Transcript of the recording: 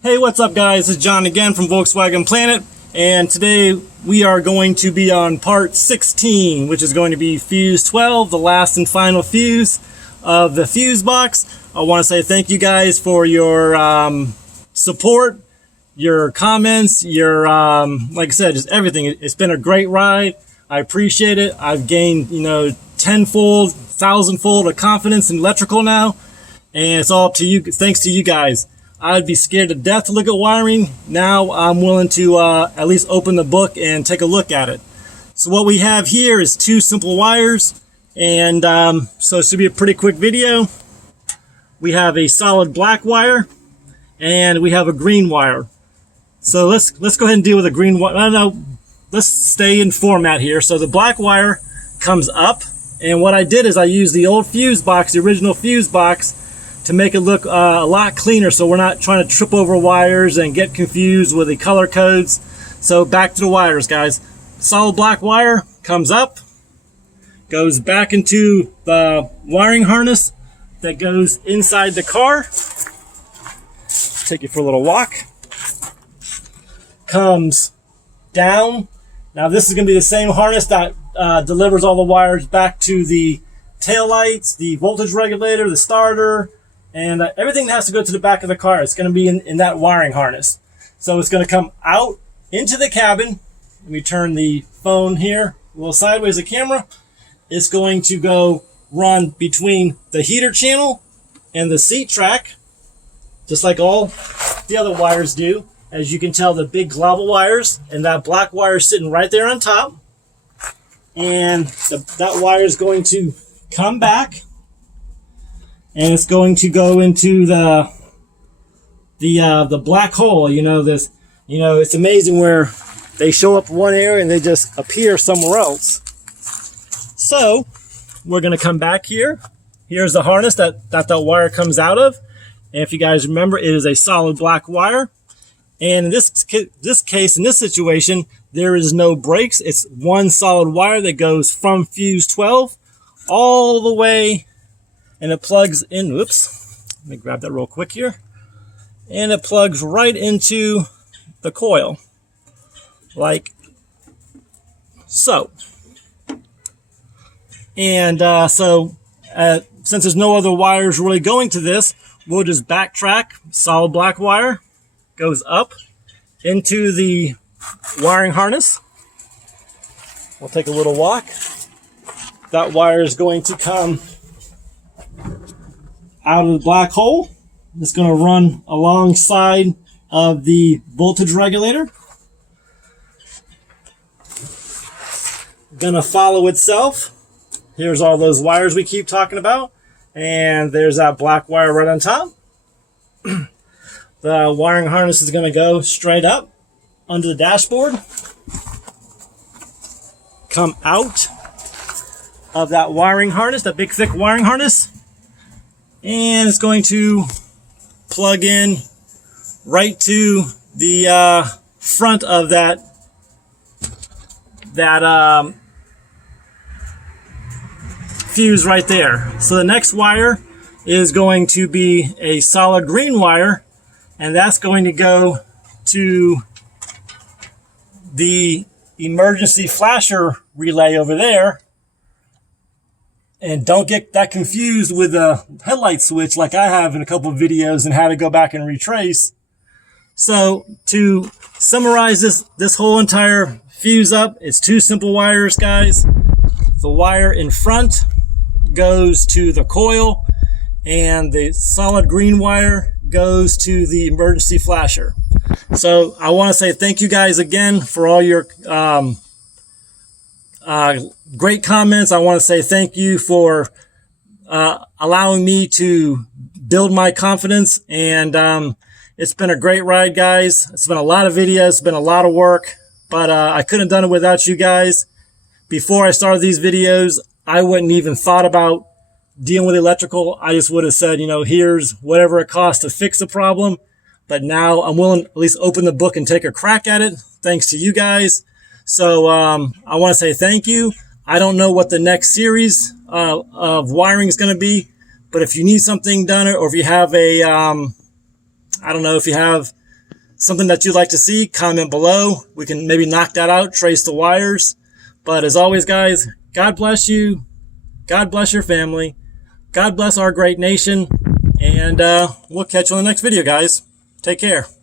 Hey, what's up guys? This is John again from Volkswagen Planet, and today we are going to be on part 16, which is going to be fuse 12, the last and final fuse of the fuse box. I want to say thank you guys for your support, your comments, your like I said, just everything. It's been a great ride. I appreciate it. I've gained, tenfold, thousandfold of confidence in electrical now, and it's all up to you. Thanks to you guys. I'd be scared to death to look at wiring. Now I'm willing to at least open the book and take a look at it. So what we have here is two simple wires, and so it should be a pretty quick video. We have a solid black wire, and we have a green wire. So let's go ahead and deal with the green wire. No, let's stay in format here. So the black wire comes up, and what I did is I used the old fuse box, the original fuse box, to make it look a lot cleaner, so we're not trying to trip over wires and get confused with the color codes. So back to the wires, guys. Solid black wire comes up, goes back into the wiring harness that goes inside the car. Take you for a little walk. Comes down. Now this is going to be the same harness that delivers all the wires back to the taillights, the voltage regulator, the starter, and everything that has to go to the back of the car. It's going to be in that wiring harness. So it's going to come out into the cabin. Let me turn the phone here a little sideways, the camera. It's going to go run between the heater channel and the seat track, just like all the other wires do. As you can tell, the big global wires, and that black wire is sitting right there on top. And that wire is going to come back, and it's going to go into the black hole. It's amazing where they show up one area and they just appear somewhere else. So we're going to come back here. Here's the harness that wire comes out of. And if you guys remember, it is a solid black wire. And in this case, in this situation, there is no breaks. It's one solid wire that goes from fuse 12 all the way, and it plugs in. Whoops, let me grab that real quick here. And it plugs right into the coil, like so. And since there's no other wires really going to this, we'll just backtrack. Solid black wire goes up into the wiring harness. We'll take a little walk. That wire is going to come out of the black hole. It's going to run alongside of the voltage regulator. Going to follow itself. Here's all those wires we keep talking about. And there's that black wire right on top. The wiring harness is going to go straight up under the dashboard. Come out of that wiring harness, that big thick wiring harness. And it's going to plug in right to the front of that fuse right there. So the next wire is going to be a solid green wire, and that's going to go to the emergency flasher relay over there. And don't get that confused with the headlight switch like I have in a couple of videos and how to go back and retrace. So to summarize this whole entire fuse up, it's two simple wires, guys. The wire in front goes to the coil, and the solid green wire goes to the emergency flasher. So I want to say thank you guys again for all your great comments. I want to say thank you for allowing me to build my confidence, and it's been a great ride, guys. It's been a lot of videos, it's been a lot of work, but I couldn't have done it without you guys. Before I started these videos, I wouldn't even thought about dealing with electrical. I just would have said, here's whatever it costs to fix the problem. But now I'm willing to at least open the book and take a crack at it, thanks to you guys. So I want to say thank you. I don't know what the next series of wiring is going to be, but if you need something done, or if you have a, I don't know, if you have something that you'd like to see, comment below. We can maybe knock that out, trace the wires. But as always, guys, God bless you. God bless your family. God bless our great nation. And we'll catch you on the next video, guys. Take care.